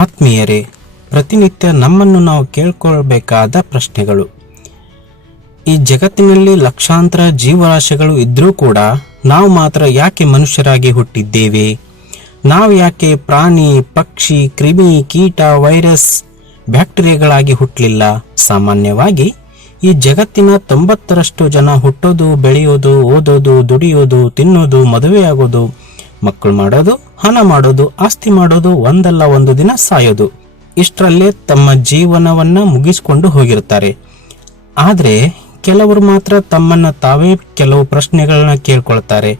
ಆತ್ಮೀಯರೇ, ಪ್ರತಿನಿತ್ಯ ನಮ್ಮನ್ನು ನಾವು ಕೇಳ್ಕೊಳ್ಬೇಕಾದ ಪ್ರಶ್ನೆಗಳು. ಈ ಜಗತ್ತಿನಲ್ಲಿ ಲಕ್ಷಾಂತರ ಜೀವರಾಶಿಗಳು ಇದ್ರೂ ಕೂಡ ನಾವು ಮಾತ್ರ ಯಾಕೆ ಮನುಷ್ಯರಾಗಿ ಹುಟ್ಟಿದ್ದೇವೆ? ನಾವು ಯಾಕೆ ಪ್ರಾಣಿ, ಪಕ್ಷಿ, ಕ್ರಿಮಿ, ಕೀಟ, ವೈರಸ್, ಬ್ಯಾಕ್ಟೀರಿಯಾಗಳಾಗಿ ಹುಟ್ಟಲಿಲ್ಲ ಸಾಮಾನ್ಯವಾಗಿ ಈ ಜಗತ್ತಿನ ತೊಂಬತ್ತರಷ್ಟು ಜನ ಹುಟ್ಟೋದು, ಬೆಳೆಯೋದು, ಓದೋದು, ದುಡಿಯೋದು, ತಿನ್ನೋದು, ಮದುವೆಯಾಗೋದು, ಮಕ್ಕಳು ಮಾಡೋದು ಹಣ ಮಾಡೋದು, ಆಸ್ತಿ ಮಾಡೋದು ಒಂದಲ್ಲ ಒಂದು ದಿನ ಸಾಯೋದು. ಇಷ್ಟರಲ್ಲೇ ತಮ್ಮ ಜೀವನವನ್ನ ಮುಗಿಸ್ಕೊಂಡು ಹೋಗಿರ್ತಾರೆ ಆದರೆ ಕೆಲವರು ಮಾತ್ರ ತಮ್ಮನ್ನ ತಾವೇ ಕೆಲವು ಪ್ರಶ್ನೆಗಳನ್ನ ಕೇಳ್ಕೊಳ್ತಾರೆ.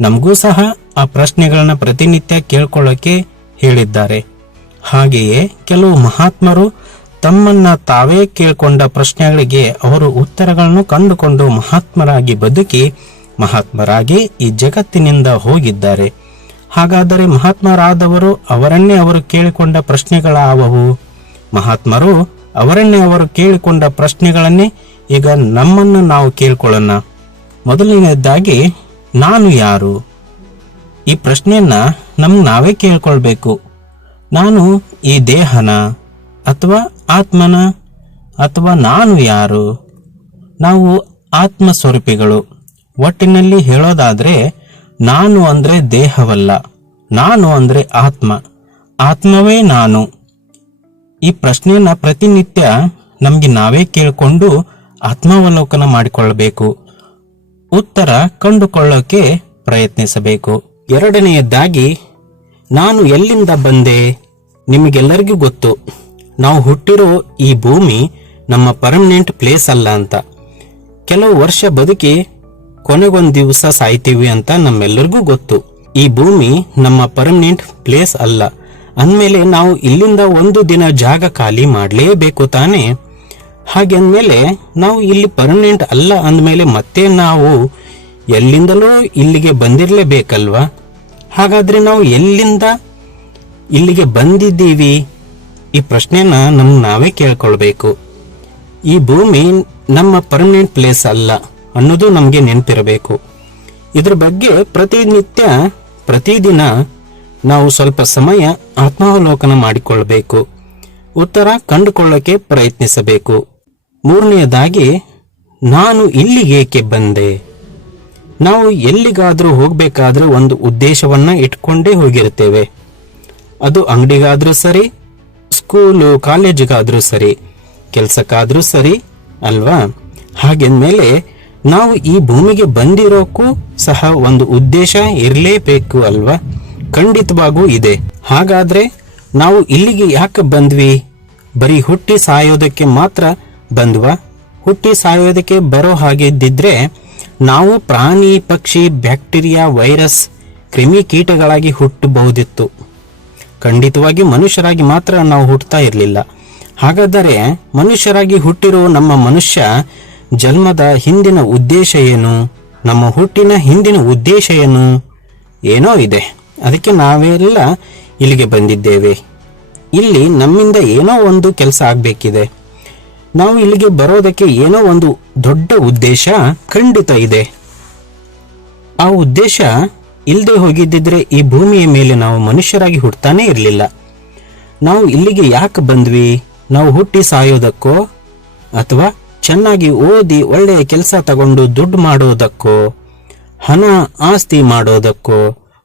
ನಮಗೂ ಸಹ ಆ ಪ್ರಶ್ನೆಗಳನ್ನ ಪ್ರತಿನಿತ್ಯ ಕೇಳ್ಕೊಳ್ಳೋಕೆ ಹೇಳಿದ್ದಾರೆ. ಹಾಗೆಯೇ ಕೆಲವು ಮಹಾತ್ಮರು ತಮ್ಮನ್ನ ತಾವೇ ಕೇಳ್ಕೊಂಡ ಪ್ರಶ್ನೆಗಳಿಗೆ ಅವರು ಉತ್ತರಗಳನ್ನು ಕಂಡುಕೊಂಡು ಮಹಾತ್ಮರಾಗಿ ಬದುಕಿ ಮಹಾತ್ಮರಾಗಿ ಈ ಜಗತ್ತಿನಿಂದ ಹೋಗಿದ್ದಾರೆ. ಹಾಗಾದರೆ ಮಹಾತ್ಮರಾದವರು ಅವರನ್ನೇ ಅವರು ಕೇಳಿಕೊಂಡ ಪ್ರಶ್ನೆಗಳಾವವು? ಮಹಾತ್ಮರು ಅವರನ್ನೇ ಅವರು ಕೇಳಿಕೊಂಡ ಪ್ರಶ್ನೆಗಳನ್ನೇ ಈಗ ನಮ್ಮನ್ನು ನಾವು ಕೇಳ್ಕೊಳ್ಳೋಣ. ಮೊದಲನೇದಾಗಿ ನಾನು ಯಾರು? ಈ ಪ್ರಶ್ನೆಯನ್ನ ನಮ್ ನಾವೇ ಕೇಳ್ಕೊಳ್ಬೇಕು. ನಾನು ಈ ದೇಹನ ಅಥವಾ ಆತ್ಮನ ಅಥವಾ ನಾನು ಯಾರು? ನಾವು ಆತ್ಮ ಸ್ವರೂಪಿಗಳು ಒಟ್ಟಿನಲ್ಲಿ ಹೇಳೋದಾದ್ರೆ ನಾನು ಅಂದ್ರೆ ದೇಹವಲ್ಲ, ನಾನು ಅಂದ್ರೆ ಆತ್ಮ. ಆತ್ಮವೇ ನಾನು. ಈ ಪ್ರಶ್ನೆಯನ್ನ ಪ್ರತಿನಿತ್ಯ ನಮಗೆ ನಾವೇ ಕೇಳಿಕೊಂಡು ಆತ್ಮಾವಲೋಕನ ಮಾಡಿಕೊಳ್ಳಬೇಕು. ಉತ್ತರ ಕಂಡುಕೊಳ್ಳೋಕೆ ಪ್ರಯತ್ನಿಸಬೇಕು. ಎರಡನೆಯದ್ದಾಗಿ, ನಾನು ಎಲ್ಲಿಂದ ಬಂದೆ? ನಿಮಗೆಲ್ಲರಿಗೂ ಗೊತ್ತು. ನಾವು ಹುಟ್ಟಿರೋ ಈ ಭೂಮಿ ನಮ್ಮ ಪರ್ಮನೆಂಟ್ ಪ್ಲೇಸ್ ಅಲ್ಲ ಅಂತ. ಕೆಲವು ವರ್ಷ ಬದುಕಿ ಕೊನೆಗೊಂದು ದಿವಸ ಸಾಯ್ತೀವಿ ಅಂತ ನಮ್ಮೆಲ್ಲರಿಗೂ ಗೊತ್ತು. ಈ ಭೂಮಿ ನಮ್ಮ ಪರ್ಮನೆಂಟ್ ಪ್ಲೇಸ್ ಅಲ್ಲ. ಅಂದಮೇಲೆ ನಾವು ಇಲ್ಲಿಂದ ಒಂದು ದಿನ ಜಾಗ ಖಾಲಿ ಮಾಡಲೇಬೇಕು ತಾನೇ? ಹಾಗೆ ಅಂದಮೇಲೆ ನಾವು ಇಲ್ಲಿ ಪರ್ಮನೆಂಟ್ ಅಲ್ಲ ಅಂದಮೇಲೆ ಮತ್ತೆ ನಾವು ಎಲ್ಲಿಂದಲೂ ಇಲ್ಲಿಗೆ ಬಂದಿರಲೇಬೇಕಲ್ವಾ? ಹಾಗಾದರೆ ನಾವು ಎಲ್ಲಿಂದ ಇಲ್ಲಿಗೆ ಬಂದಿದ್ದೀವಿ? ಈ ಪ್ರಶ್ನೆನ ನಮ್ಗೆ ನಾವೇ ಕೇಳ್ಕೊಳ್ಬೇಕು. ಈ ಭೂಮಿ ನಮ್ಮ ಪರ್ಮನೆಂಟ್ ಪ್ಲೇಸ್ ಅಲ್ಲ. ಅನ್ನೋದು ನಮಗೆ ನೆನಪಿರಬೇಕು. ಇದ್ರ ಬಗ್ಗೆ ಪ್ರತಿನಿತ್ಯ, ಪ್ರತಿದಿನ ನಾವು ಸ್ವಲ್ಪ ಸಮಯ ಆತ್ಮಾವಲೋಕನ ಮಾಡಿಕೊಳ್ಳಬೇಕು ಉತ್ತರ ಕಂಡುಕೊಳ್ಳಕ್ಕೆ ಪ್ರಯತ್ನಿಸಬೇಕು. ಮೂರನೆಯದಾಗಿ, ನಾನು ಇಲ್ಲಿಗೇಕೆ ಬಂದೆ? ನಾವು ಎಲ್ಲಿಗಾದರೂ ಹೋಗಬೇಕಾದ್ರೆ ಒಂದು ಉದ್ದೇಶವನ್ನ ಇಟ್ಕೊಂಡೇ ಹೋಗಿರ್ತೇವೆ. ಅದು ಅಂಗಡಿಗಾದರೂ ಸರಿ, ಸ್ಕೂಲು, ಕಾಲೇಜಿಗಾದ್ರೂ ಸರಿ, ಕೆಲಸಕ್ಕಾದರೂ ಸರಿ, ಅಲ್ವಾ? ಹಾಗೆಂದ್ಮೇಲೆ ನಾವು ಈ ಭೂಮಿಗೆ ಬಂದಿರೋಕ್ಕೂ ಸಹ ಒಂದು ಉದ್ದೇಶ ಇರಲೇಬೇಕು ಅಲ್ವಾ? ಖಂಡಿತವಾಗೂ ಇದೆ. ಹಾಗಾದ್ರೆ ನಾವು ಇಲ್ಲಿಗೆ ಯಾಕೆ ಬಂದ್ವಿ? ಬರೀ ಹುಟ್ಟಿ ಸಾಯೋದಕ್ಕೆ ಮಾತ್ರ ಬಂದ್ವಾ? ಹುಟ್ಟಿ ಸಾಯೋದಕ್ಕೆ ಬರೋ ಹಾಗೆ ಇದ್ದಿದ್ರೆ ನಾವು ಪ್ರಾಣಿ, ಪಕ್ಷಿ, ಬ್ಯಾಕ್ಟೀರಿಯಾ, ವೈರಸ್, ಕ್ರಿಮಿ ಕೀಟಗಳಾಗಿ ಹುಟ್ಟಬಹುದಿತ್ತು. ಖಂಡಿತವಾಗಿ ಮನುಷ್ಯರಾಗಿ ಮಾತ್ರ ನಾವು ಹುಟ್ಟುತ್ತಾ ಇರಲಿಲ್ಲ. ಹಾಗಾದರೆ ಮನುಷ್ಯರಾಗಿ ಹುಟ್ಟಿರೋ ನಮ್ಮ ಮನುಷ್ಯ ಜನ್ಮದ ಹಿಂದಿನ ಉದ್ದೇಶ ಏನು? ನಮ್ಮ ಹುಟ್ಟಿನ ಹಿಂದಿನ ಉದ್ದೇಶ ಏನು? ಏನೋ ಇದೆ. ಅದಕ್ಕೆ ನಾವೆಲ್ಲ ಇಲ್ಲಿಗೆ ಬಂದಿದ್ದೇವೆ. ಇಲ್ಲಿ ನಮ್ಮಿಂದ ಏನೋ ಒಂದು ಕೆಲಸ ಆಗಬೇಕಿದೆ. ನಾವು ಇಲ್ಲಿಗೆ ಬರೋದಕ್ಕೆ ಏನೋ ಒಂದು ದೊಡ್ಡ ಉದ್ದೇಶ ಖಂಡಿತ ಇದೆ. ಆ ಉದ್ದೇಶ ಇಲ್ಲದೆ ಹೋಗಿದ್ದಿದ್ರೆ ಈ ಭೂಮಿಯ ಮೇಲೆ ನಾವು ಮನುಷ್ಯರಾಗಿ ಹುಟ್ಟತಾನೇ ಇರಲಿಲ್ಲ. ನಾವು ಇಲ್ಲಿಗೆ ಯಾಕೆ ಬಂದ್ವಿ? ನಾವು ಹುಟ್ಟಿ ಸಾಯೋದಕ್ಕೋ ಅಥವಾ ಚೆನ್ನಾಗಿ ಓದಿ ಒಳ್ಳೆಯ ಕೆಲಸ ತಗೊಂಡು ದುಡ್ಡು ಮಾಡೋದಕ್ಕೋ, ಹಣ ಆಸ್ತಿ ಮಾಡೋದಕ್ಕೋ,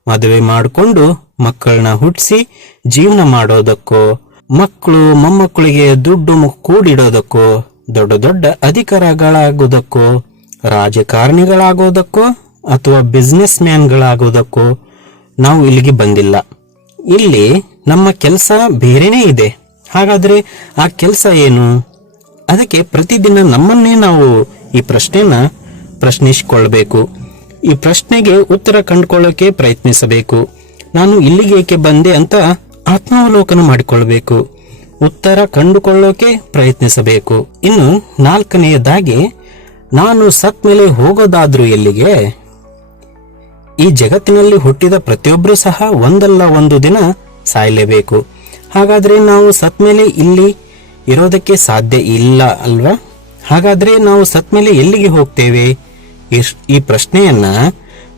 ಮದುವೆ ಮಾಡಿಕೊಂಡು ಮಕ್ಕಳನ್ನ ಹುಟ್ಟಿಸಿ ಜೀವನ ಮಾಡೋದಕ್ಕೋ, ಮಕ್ಕಳು ಮೊಮ್ಮಕ್ಕಳಿಗೆ ದುಡ್ಡು ಕೂಡಿಡೋದಕ್ಕೋ, ದೊಡ್ಡ ದೊಡ್ಡ ಅಧಿಕಾರಗಳಾಗೋದಕ್ಕೋ, ರಾಜಕಾರಣಿಗಳಾಗೋದಕ್ಕೋ ಅಥವಾ ಬಿಸ್ನೆಸ್ ಮ್ಯಾನ್ಗಳಾಗೋದಕ್ಕೋ ನಾವು ಇಲ್ಲಿಗೆ ಬಂದಿಲ್ಲ. ಇಲ್ಲಿ ನಮ್ಮ ಕೆಲಸ ಬೇರೆನೇ ಇದೆ. ಹಾಗಾದ್ರೆ ಆ ಕೆಲಸ ಏನು? ಅದಕ್ಕೆ ಪ್ರತಿದಿನ ನಮ್ಮನ್ನೇ ನಾವು ಈ ಪ್ರಶ್ನೆನ ಪ್ರಶ್ನಿಸಿಕೊಳ್ಬೇಕು. ಈ ಪ್ರಶ್ನೆಗೆ ಉತ್ತರ ಕಂಡುಕೊಳ್ಳೋಕೆ ಪ್ರಯತ್ನಿಸಬೇಕು. ನಾನು ಇಲ್ಲಿಗೆ ಏಕೆ ಬಂದೆ ಅಂತ ಆತ್ಮಾವಲೋಕನ ಮಾಡಿಕೊಳ್ಬೇಕು. ಉತ್ತರ ಕಂಡುಕೊಳ್ಳೋಕೆ ಪ್ರಯತ್ನಿಸಬೇಕು. ಇನ್ನು ನಾಲ್ಕನೆಯದಾಗಿ, ನಾನು ಸತ್ ಮೇಲೆ ಹೋಗೋದಾದ್ರೂ ಎಲ್ಲಿಗೆ? ಈ ಜಗತ್ತಿನಲ್ಲಿ ಹುಟ್ಟಿದ ಪ್ರತಿಯೊಬ್ಬರೂ ಸಹ ಒಂದಲ್ಲ ಒಂದು ದಿನ ಸಾಯಲೇಬೇಕು. ಹಾಗಾದ್ರೆ ನಾವು ಸತ್ ಮೇಲೆ ಇಲ್ಲಿ ಇರೋದಕ್ಕೆ ಸಾಧ್ಯ ಇಲ್ಲ ಅಲ್ವಾ? ಹಾಗಾದ್ರೆ ನಾವು ಸತ್ ಮೇಲೆ ಎಲ್ಲಿಗೆ ಹೋಗ್ತೇವೆ? ಈ ಪ್ರಶ್ನೆಯನ್ನ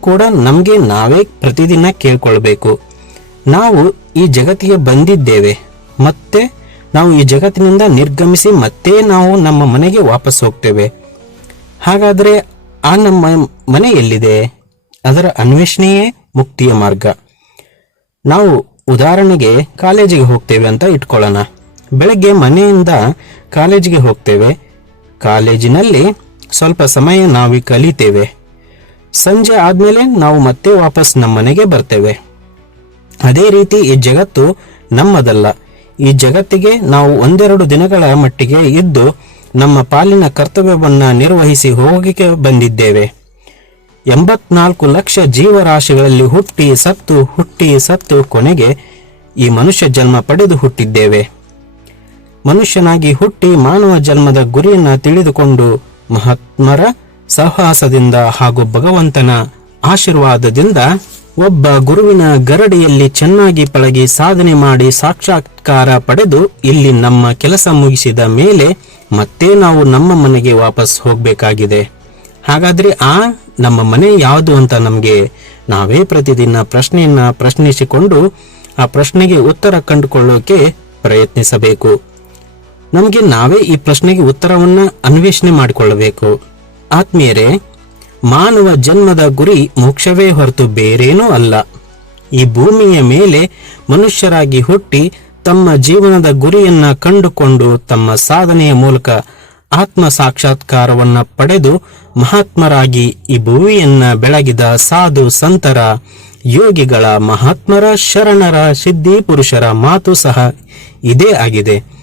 ಕೂಡ ನಮಗೆ ನಾವೇ ಪ್ರತಿದಿನ ಕೇಳ್ಕೊಳ್ಬೇಕು. ನಾವು ಈ ಜಗತ್ತಿಗೆ ಬಂದಿದ್ದೇವೆ. ಮತ್ತೆ ನಾವು ಈ ಜಗತ್ತಿನಿಂದ ನಿರ್ಗಮಿಸಿ ಮತ್ತೆ ನಾವು ನಮ್ಮ ಮನೆಗೆ ವಾಪಸ್ ಹೋಗ್ತೇವೆ. ಹಾಗಾದರೆ ಆ ನಮ್ಮ ಮನೆ ಎಲ್ಲಿದೆ? ಅದರ ಅನ್ವೇಷಣೆಯೇ ಮುಕ್ತಿಯ ಮಾರ್ಗ. ನಾವು ಉದಾಹರಣೆಗೆ ಕಾಲೇಜಿಗೆ ಹೋಗ್ತೇವೆ ಅಂತ ಇಟ್ಕೊಳ್ಳೋಣ. ಬೆಳಗ್ಗೆ ಮನೆಯಿಂದ ಕಾಲೇಜಿಗೆ ಹೋಗ್ತೇವೆ. ಕಾಲೇಜಿನಲ್ಲಿ ಸ್ವಲ್ಪ ಸಮಯ ನಾವು ಕಲಿತೇವೆ. ಸಂಜೆ ಆದಮೇಲೆ ನಾವು ಮತ್ತೆ ವಾಪಸ್ ನಮ್ಮ ಮನೆಗೆ ಬರ್ತೇವೆ. ಅದೇ ರೀತಿ ಈ ಜಗತ್ತು ನಮ್ಮದಲ್ಲ. ಈ ಜಗತ್ತಿಗೆ ನಾವು ಒಂದೆರಡು ದಿನಗಳ ಮಟ್ಟಿಗೆ ಇದ್ದು ನಮ್ಮ ಪಾಲಿನ ಕರ್ತವ್ಯವನ್ನ ನಿರ್ವಹಿಸಿ ಹೋಗಿಗೆ ಬಂದಿದ್ದೇವೆ. ಎಂಬತ್ನಾಲ್ಕು ಲಕ್ಷ ಜೀವರಾಶಿಗಳಲ್ಲಿ ಹುಟ್ಟಿ ಸತ್ತು ಹುಟ್ಟಿ ಸತ್ತು ಕೊನೆಗೆ ಈ ಮನುಷ್ಯ ಜನ್ಮ ಪಡೆದು ಹುಟ್ಟಿದ್ದೇವೆ. ಮನುಷ್ಯನಾಗಿ ಹುಟ್ಟಿ ಮಾನವ ಜನ್ಮದ ಗುರಿಯನ್ನ ತಿಳಿದುಕೊಂಡು ಮಹಾತ್ಮರ ಸಹವಾಸದಿಂದ ಹಾಗೂ ಭಗವಂತನ ಆಶೀರ್ವಾದದಿಂದ ಒಬ್ಬ ಗುರುವಿನ ಗರಡಿಯಲ್ಲಿ ಚೆನ್ನಾಗಿ ಪಳಗಿ ಸಾಧನೆ ಮಾಡಿ ಸಾಕ್ಷಾತ್ಕಾರ ಪಡೆದು ಇಲ್ಲಿ ನಮ್ಮ ಕೆಲಸ ಮುಗಿಸಿದ ಮೇಲೆ ಮತ್ತೆ ನಾವು ನಮ್ಮ ಮನೆಗೆ ವಾಪಸ್ ಹೋಗಬೇಕಾಗಿದೆ. ಹಾಗಾದ್ರೆ ಆ ನಮ್ಮ ಮನೆ ಯಾವುದು ಅಂತ ನಮಗೆ ನಾವೇ ಪ್ರತಿದಿನ ಪ್ರಶ್ನೆಯನ್ನ ಪ್ರಶ್ನಿಸಿಕೊಂಡು ಆ ಪ್ರಶ್ನೆಗೆ ಉತ್ತರ ಕಂಡುಕೊಳ್ಳೋಕೆ ಪ್ರಯತ್ನಿಸಬೇಕು. ನಮಗೆ ನಾವೇ ಈ ಪ್ರಶ್ನೆಗೆ ಉತ್ತರವನ್ನ ಅನ್ವೇಷಣೆ ಮಾಡಿಕೊಳ್ಳಬೇಕು. ಆತ್ಮೀಯರೇ, ಮಾನವ ಜನ್ಮದ ಗುರಿ ಮೋಕ್ಷವೇ ಹೊರತು ಬೇರೇನೂ ಅಲ್ಲ. ಈ ಭೂಮಿಯ ಮೇಲೆ ಮನುಷ್ಯರಾಗಿ ಹುಟ್ಟಿ ತಮ್ಮ ಜೀವನದ ಗುರಿಯನ್ನ ಕಂಡುಕೊಂಡು ತಮ್ಮ ಸಾಧನೆಯ ಮೂಲಕ ಆತ್ಮ ಸಾಕ್ಷಾತ್ಕಾರವನ್ನ ಪಡೆದು ಮಹಾತ್ಮರಾಗಿ ಈ ಭೂಮಿಯನ್ನ ಬೆಳಗಿದ ಸಾಧು ಸಂತರ, ಯೋಗಿಗಳ ಮಹಾತ್ಮರ ಶರಣರ ಸಿದ್ಧಿ ಪುರುಷರ ಮಾತು ಸಹ ಇದೇ ಆಗಿದೆ.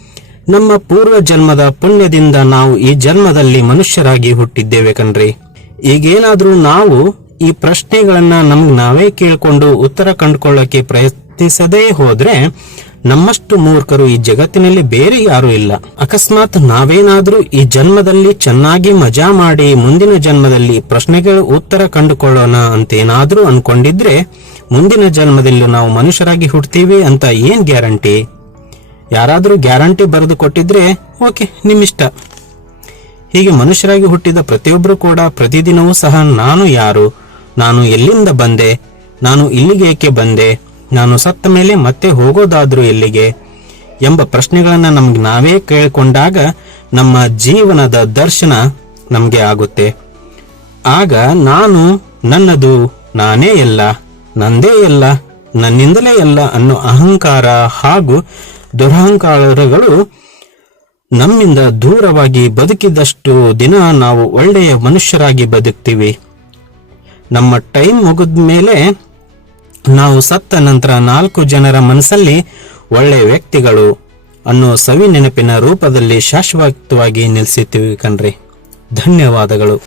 ನಮ್ಮ ಪೂರ್ವ ಜನ್ಮದ ಪುಣ್ಯದಿಂದ ನಾವು ಈ ಜನ್ಮದಲ್ಲಿ ಮನುಷ್ಯರಾಗಿ ಹುಟ್ಟಿದ್ದೇವೆ ಕಣ್ರಿ. ಈಗೇನಾದ್ರೂ ನಾವು ಈ ಪ್ರಶ್ನೆಗಳನ್ನ ನಮ್ಗ್ ನಾವೇ ಕೇಳಿಕೊಂಡು ಉತ್ತರ ಕಂಡುಕೊಳ್ಳೋಕೆ ಪ್ರಯತ್ನಿಸದೇ ಹೋದ್ರೆ ನಮ್ಮಷ್ಟು ಮೂರ್ಖರು ಈ ಜಗತ್ತಿನಲ್ಲಿ ಬೇರೆ ಯಾರು ಇಲ್ಲ. ಅಕಸ್ಮಾತ್ ನಾವೇನಾದ್ರೂ ಈ ಜನ್ಮದಲ್ಲಿ ಚೆನ್ನಾಗಿ ಮಜಾ ಮಾಡಿ ಮುಂದಿನ ಜನ್ಮದಲ್ಲಿ ಪ್ರಶ್ನೆಗಳ ಉತ್ತರ ಕಂಡುಕೊಳ್ಳೋಣ ಅಂತೇನಾದ್ರೂ ಅನ್ಕೊಂಡಿದ್ರೆ ಮುಂದಿನ ಜನ್ಮದಲ್ಲಿ ನಾವು ಮನುಷ್ಯರಾಗಿ ಹುಡ್ತೀವಿ ಅಂತ ಏನ್ ಗ್ಯಾರಂಟಿ? ಯಾರಾದರೂ ಗ್ಯಾರಂಟಿ ಬರೆದು ಕೊಟ್ಟಿದ್ರೆ, ಓಕೆ, ನಿಮ್ಮಿಷ್ಟ. ಹೀಗೆ ಮನುಷ್ಯರಾಗಿ ಹುಟ್ಟಿದ ಪ್ರತಿಯೊಬ್ಬರು ಕೂಡ ಪ್ರತಿದಿನವೂ ಸಹ ನಾನು ಯಾರು? ನಾನು ಎಲ್ಲಿಂದ ಬಂದೆ? ನಾನು ಇಲ್ಲಿಗೆ ಏಕೆ ಬಂದೆ? ನಾನು ಸತ್ತ ಮೇಲೆ ಮತ್ತೆ ಹೋಗೋದಾದ್ರೂ ಎಲ್ಲಿಗೆ? ಎಂಬ ಪ್ರಶ್ನೆಗಳನ್ನು ನಮ್ಗೆ ನಾವೇ ಕೇಳಿಕೊಂಡಾಗ ನಮ್ಮ ಜೀವನದ ದರ್ಶನ ನಮಗೆ ಆಗುತ್ತೆ. ಆಗ ನಾನು ನನ್ನದು ನಾನೇ ಎಲ್ಲ, ನಂದೇ ಎಲ್ಲ, ನನ್ನಿಂದಲೇ ಎಲ್ಲ ಅನ್ನೋ ಅಹಂಕಾರ ಹಾಗೂ ದುರಹಂಕಾರಗಳು ನಮ್ಮಿಂದ ದೂರವಾಗಿ ಬದುಕಿದಷ್ಟು ದಿನ ನಾವು ಒಳ್ಳೆಯ ಮನುಷ್ಯರಾಗಿ ಬದುಕ್ತೀವಿ. ನಮ್ಮ ಟೈಮ್ ಮುಗಿದ ಮೇಲೆ ನಾವು ಸತ್ತ ನಂತರ ನಾಲ್ಕು ಜನರ ಮನಸ್ಸಲ್ಲಿ ಒಳ್ಳೆಯ ವ್ಯಕ್ತಿಗಳು ಅನ್ನೋ ಸವಿ ನೆನಪಿನ ರೂಪದಲ್ಲಿ ಶಾಶ್ವತವಾಗಿ ನಿಲ್ಲಿಸುತ್ತೀವಿ ಕಣ್ರಿ. ಧನ್ಯವಾದಗಳು.